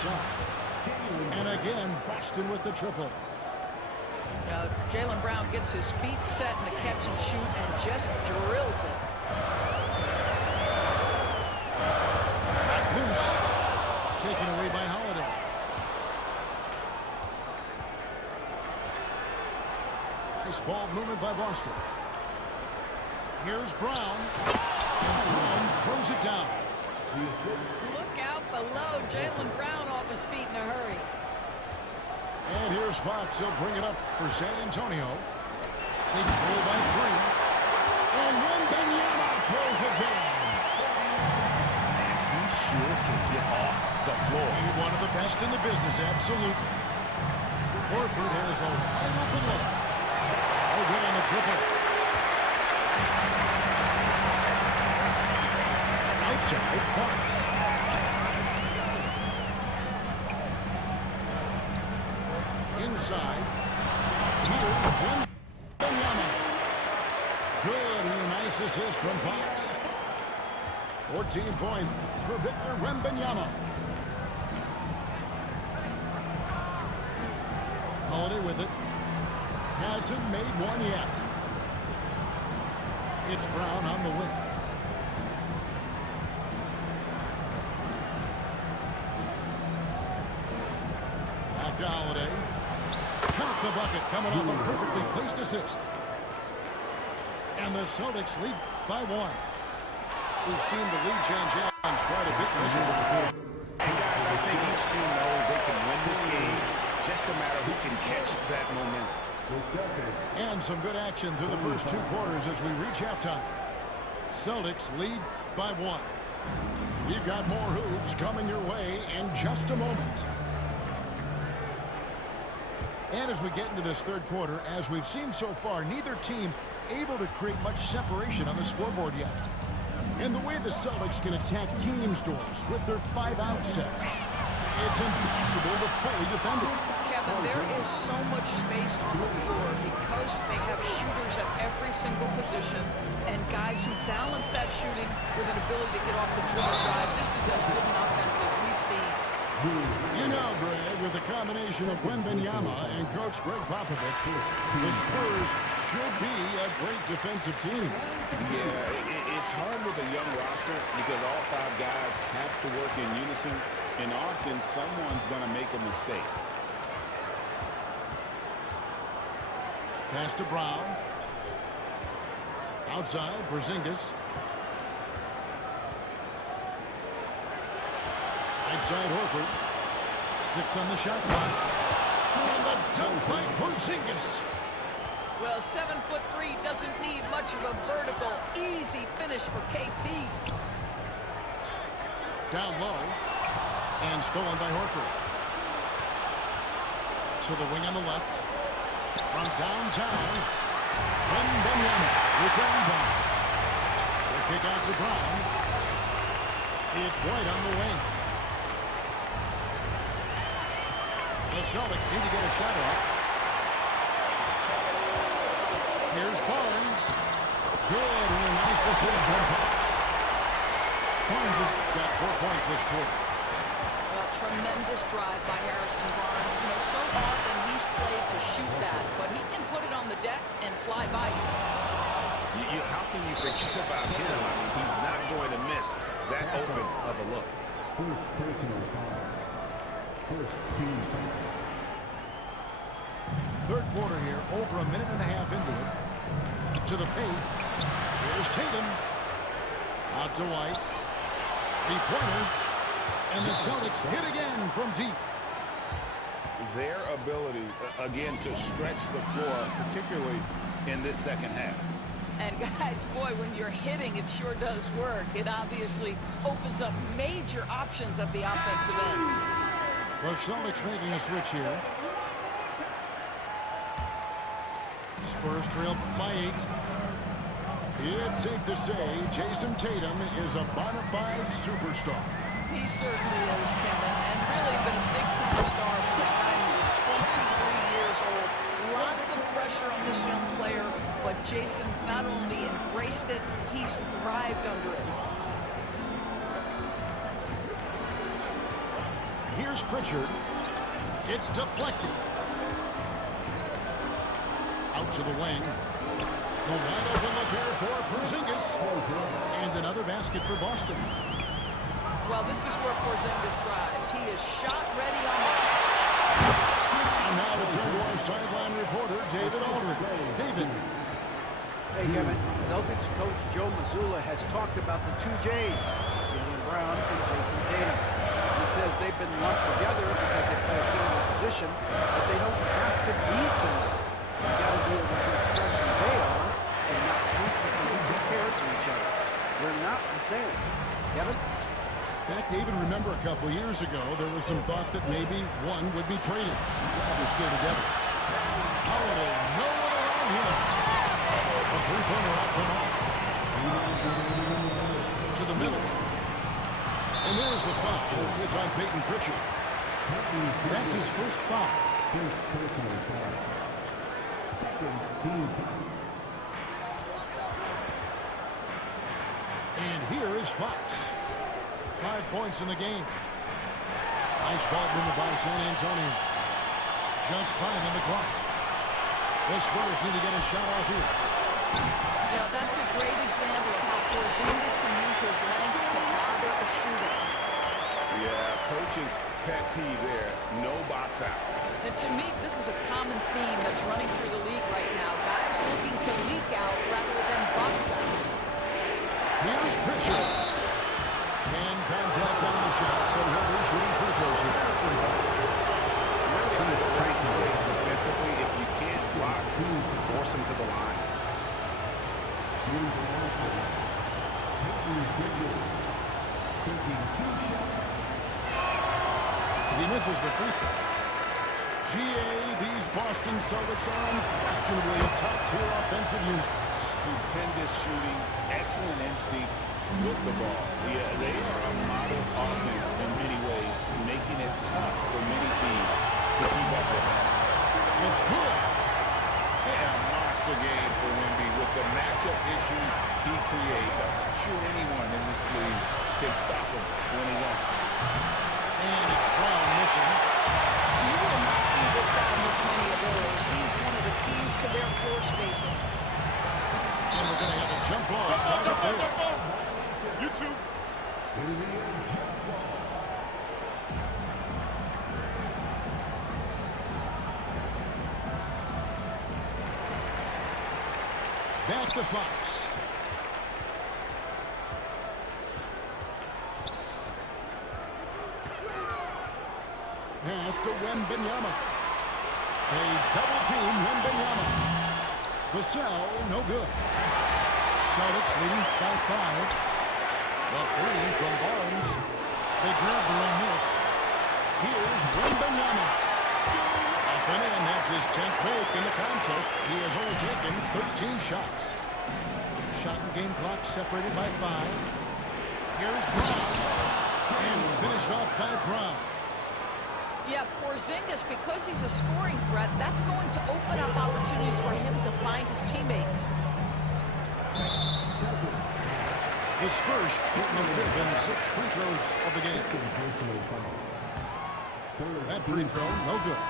side. And again, Boston with the triple. Jaylen Brown gets his feet set in a catch and shoot and just drills it. Back loose. Taken away by Holiday. Nice ball movement by Boston. Here's Brown. And Brown throws it down. Look out below. Jaylen Brown off his feet in a hurry. And here's Fox. He'll bring it up for San Antonio. They trail by 3. And Wembanyama throws it down. He sure can get off the floor. He's one of the best in the business, absolutely. Horford has a wide open look. Oh, good on the triple. Outside, Fox. Inside. Here's Wembanyama. Good and a nice assist from Fox. 14 points for Victor Wembanyama. Holiday with it. Hasn't made one yet. It's Brown on the wing. Back to Holiday. Count the bucket coming off a perfectly placed assist. And the Celtics lead by 1. We've seen the lead change hands quite a bit this year. And guys, I think each team knows they can win this game. Just a matter who can catch that momentum. And some good action through the first 2 quarters as we reach halftime. Celtics lead by 1. We've got more hoops coming your way in just a moment. And as we get into this third quarter, as we've seen so far, neither team able to create much separation on the scoreboard yet. And the way the Celtics can attack teams' doors with their 5-out set, it's impossible to fully defend it. Kevin, there is so much space on the floor because they have shooters at every single position and guys who balance that shooting with an ability to get off the dribble drive. This is as good an offense as we've seen. You know, Greg, with the combination of Wembanyama and Coach Greg Popovich, the Spurs should be a great defensive team. Yeah, it's hard with a young roster because all 5 guys have to work in unison, and often someone's going to make a mistake. Pass to Brown. Outside, Porzingis. Inside Horford. 6 on the shot clock. And the dunk by Porzingis. Well, 7'3" doesn't need much of a vertical, easy finish for KP. Down low. And stolen by Horford. To the wing on the left. From downtown. Wembanyama with the rebound. The kick out to Brown. It's White on the wing. The Celtics need to get a shot off. Here's Barnes. Good and a nice assist from Fox. Barnes has got 4 points this quarter. Well, tremendous drive by Harrison Barnes. You know, so often he's played to shoot that, but he can put it on the deck and fly by you. How can you forget about him? I mean, he's not going to miss that open of a look. First personal foul. First team foul. Third quarter here, over a minute and a half into it. To the paint. Here's Tatum. Out to White. 3-pointer. And the Celtics hit again from deep. Their ability, again, to stretch the floor, particularly in this second half. And guys, boy, when you're hitting, it sure does work. It obviously opens up major options at the offensive end. The Celtics making a switch here. Spurs trail by 8. It's safe to say Jason Tatum is a bona fide superstar. He certainly is, Kevin, and really been a big-time star from the time he was 23 years old. Lots of pressure on this young player, but Jason's not only embraced it, he's thrived under it. Here's Pritchard. It's deflected. Out to the wing. The wide open look here for Porzingis. And another basket for Boston. Well, this is where Porzingis thrives. He is shot ready on the And now to turn to our sideline reporter, David Aldridge. David. Hey, Kevin. Celtics coach Joe Mazzulla has talked about the two J's, Jaylen Brown and Jason Tatum. He says they've been lumped together because they play a similar position, but they don't have to be similar. You got to be able to express who they are and not constantly compare to each other. They're not the same. Kevin? Back, David, remember a couple years ago, there was some thought that maybe one would be traded. Glad they're still together. Holiday, no one around him. A three-pointer off the mark. To the middle. And there's the foul. It's on Peyton Pritchard. That's his first foul. And here is Fox. 5 points in the game. Nice ball movement by San Antonio. Just 5 on the clock. The Spurs need to get a shot off here. Now, that's a great example of how Porzingis can use his length to bother a shooter. Yeah, coach's pet peeve there. No box out. And to me, this is a common theme that's running through the league right now. Guys looking to leak out rather than box out. Here's Pritchard. And contact on the shot, so he'll be shooting free throws here. Really the right play defensively. If you can't block, force him to the line. He misses the free throw. These Boston Celtics are unquestionably a top-tier offensive unit. Stupendous shooting, excellent instincts with the ball. Yeah, they are a model offense in many ways, making it tough for many teams to keep up with them. It's good. Yeah, a monster game for Wemby with the matchup issues he creates. I'm not sure anyone in this league can stop him when he wants. And it's Brown missing. You will not see this guy miss many of those. He's one of the keys to their floor spacing. And we're going to have a jump ball started there. You too. Back to Fox. Pass to Wembanyama. They double team Wembanyama. Vassell, no good. Celtics leading by 5. The three from Barnes. They grab the one miss. Here's Wembanyama. Up and in, that's his 10th make in the contest. He has only taken 13 shots. Shot and game clock separated by 5. Here's Brown. And finished off by Brown. Yeah, Porzingis, because he's a scoring threat, that's going to open up opportunities for him to find his teammates. The Spurs hitting the 5th and 6th free throws of the game. That free throw, no good.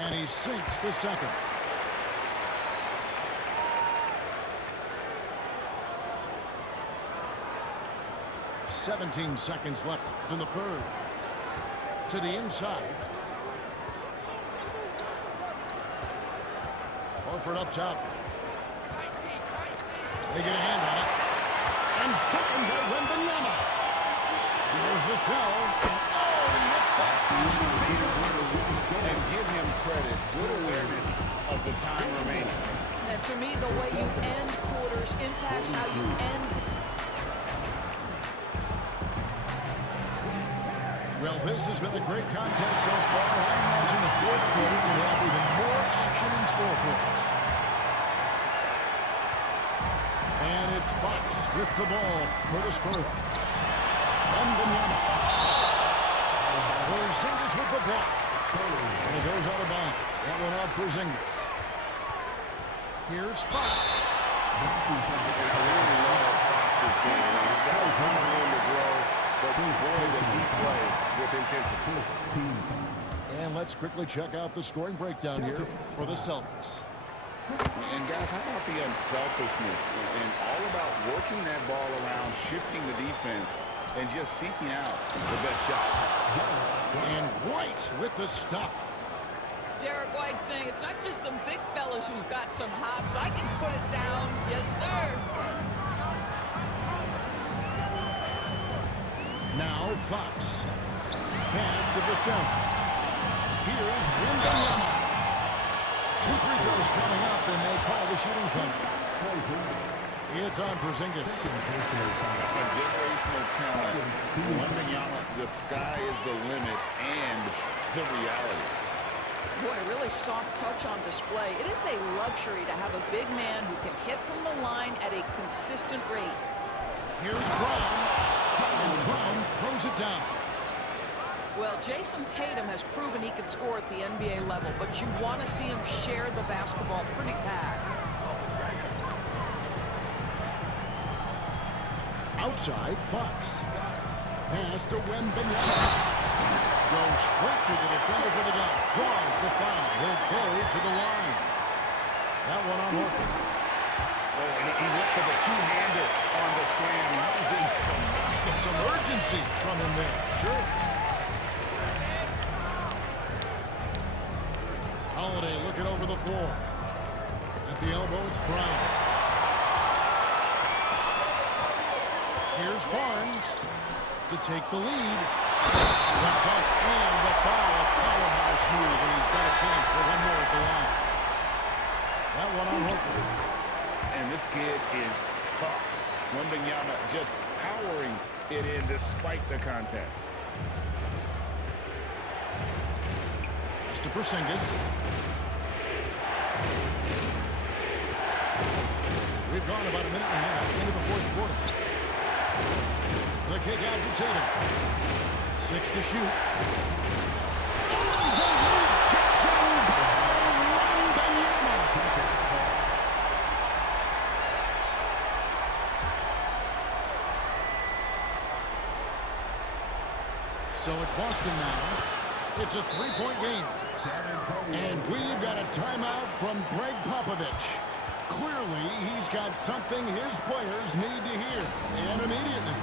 And he sinks the second. "17 seconds left in the third. To the inside. Horford up top. They get a hand on it. And stolen by Wembanyama. Here's Vassell. Oh, he hits that buzzer beater. And give him credit. Good awareness of the time remaining. And to me, the way you end quarters impacts how you end. Well, this has been a great contest so far. I imagine the fourth quarter will have even more action in store for us. And it's Fox with the ball for the Spurs. Wembanyama. Porzingis with the block. And it goes out of bounds. That one off Porzingis. Here's Fox. I really love Fox's game. He's got a ton of defensively. And let's quickly check out the scoring breakdown here for the Celtics. And guys, how about the unselfishness and all about working that ball around, shifting the defense, and just seeking out the best shot. And White with the stuff. Derek White saying it's not just the big fellas who've got some hops. I can put it down. Yes, sir. Now Fox. Pass to the center. Here's Wembanyama. 2 free throws coming up, and they call the shooting foul. It's on Porzingis. A generational talent. Wembanyama, the sky is the limit and the reality. Boy, really soft touch on display. It is a luxury to have a big man who can hit from the line at a consistent rate. Here's Brown. And Brown throws it down. Well, Jason Tatum has proven he can score at the NBA level, but you want to see him share the basketball pretty fast. Outside, Fox. Pass to Wembanyama. Goes straight to the defender for the dunk. Draws the foul. He'll go to the line. That one on Horford. Oh, and he went for the two-hander on the slam. Using some urgency from him there. Sure. Holiday looking over the floor. At the elbow, it's Brown. Here's Barnes to take the lead. The dunk and the foul. Powerhouse move, and he's got a chance for one more at the line. That one on Horford. And this kid is tough. Wembanyama just powering it in despite the contact. Pass to Porzingis. We've gone about a minute and a half into the fourth quarter. The kick out to Tatum. 6 to shoot. So it's Boston now. It's a 3-point game. And we've got a timeout from Greg Popovich. Clearly, he's got something his players need to hear, and immediately.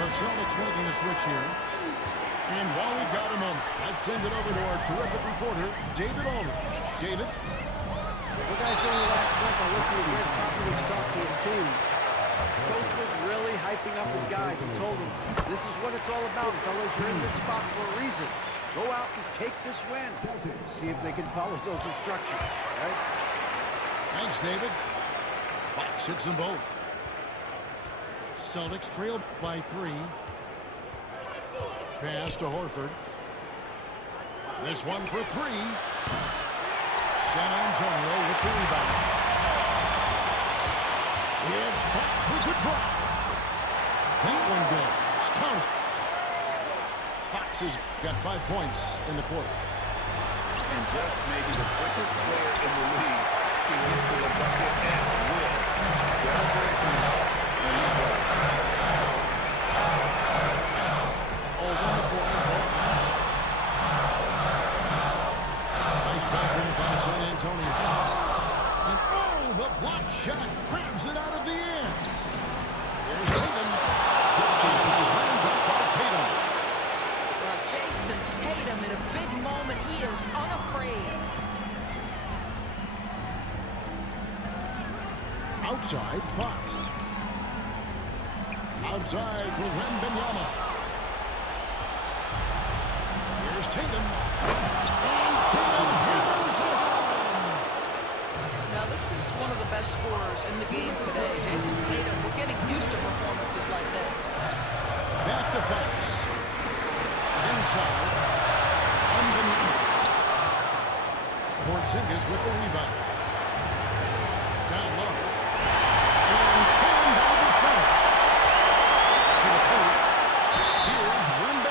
The Celtics making a switch here. And while we've got a moment, let's send it over to our terrific reporter, David Aldridge. David? Well, guys, during the last break, I listened to Greg Popovich talk to his team. Coach was really hyping up his guys and told them, this is what it's all about, fellas. You're in this spot for a reason. Go out and take this win. See if they can follow those instructions, guys. Thanks, David. Fox hits them both. Celtics trailed by 3. Pass to Horford. This one for 3. San Antonio with the rebound. It's Fox with the drop. That one goes. Count it. Fox has got 5 points in the quarter. And just maybe the quickest player in the league. Fox can get to the bucket at will. That'll bring some help when he does. Over the corner. Nice backward by San Antonio. And oh, the block shot grabs it out of the air. Here's Tatum. And slammed up by Tatum. Well, Jason Tatum in a big moment. He is unafraid. Outside, Fox. Outside for Wembanyama. Here's Tatum. And Tatum hammers it home. Now, this is one of the best scorers in the game today. Jason Tatum, we're getting used to performances like this. Back to Fox. Inside. Wembanyama. Porzingis with the rebound. Down low. And found by the center. To the point. Here's Wembanyama.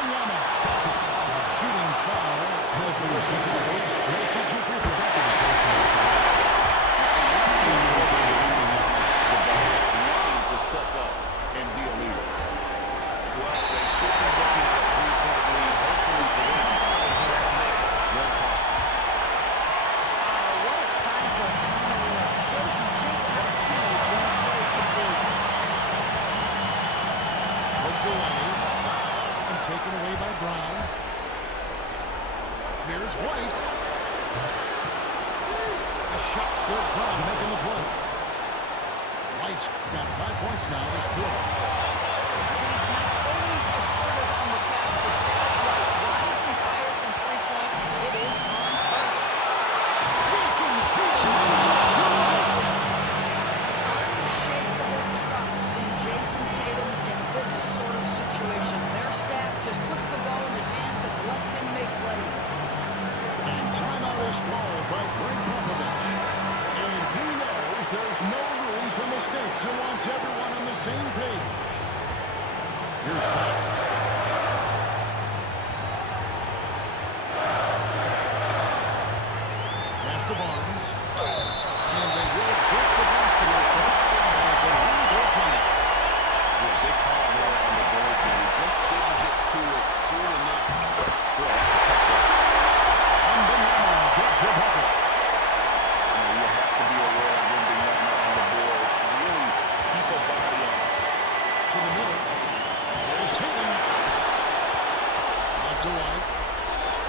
taken away by Brown. Here's White. A shot's good. Brown making the play. White's got 5 points now this quarter. He's not always assertive on the pass, but Derek White, rise and fire from three-point, it is on target. Jason Tatum. Unshakable trust in Jason Tatum in this sort of situation. Their staff just puts the ball in his hands and lets him make plays. And timeout is called by Greg Popovich. And he knows there's no room for mistakes and wants everyone on the same page. Here's Fox. Pass to Barnes. And they will get the basketball Fox as they lead their team. With big call there on the goaltender. He just didn't get to it soon enough. Boy, that's a tough one. Wembanyama gets the bucket. You have to be aware of Wembanyama on the boards. Really keep a body on. To the middle. There's Tatum. Out to White.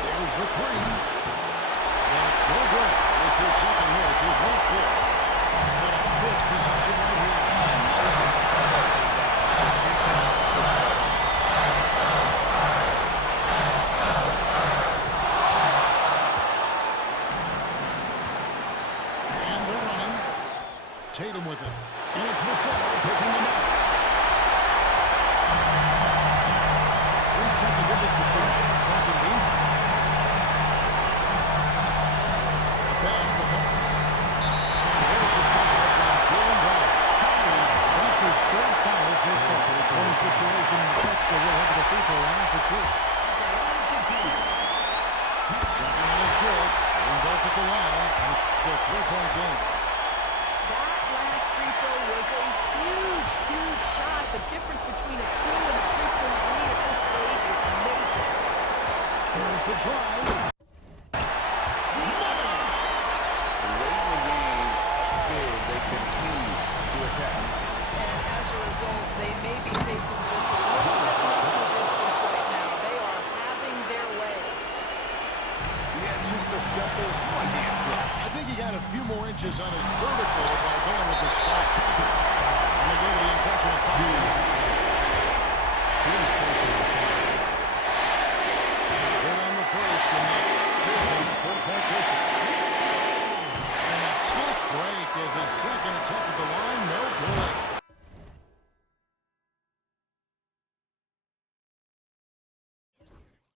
There's the three. That's no good. It's his second miss. He's 1-4. What a big possession right here. And they're running. Tatum with it. And it's Vassell picking them up. 3-second difference between shot clock and game. The pass to Fox. And there's the fouls on Jaylen Brown. That's his third foul so far. When the situation affects, so we'll have the free throw line for two. Second one is good. And both at the line. It's a 3-point game. That last free throw was a huge, huge shot. The difference between a 2 and a 3-point lead at this stage is major. There's the drive. Late in the game, big, they continue to attack. And as a result, they may be facing just a little bit less resistance right now. They are having their way. Yeah, just a simple one-hand flush. I think he got a few more inches on his vertical by going with the spot. And they go to the intentional foul.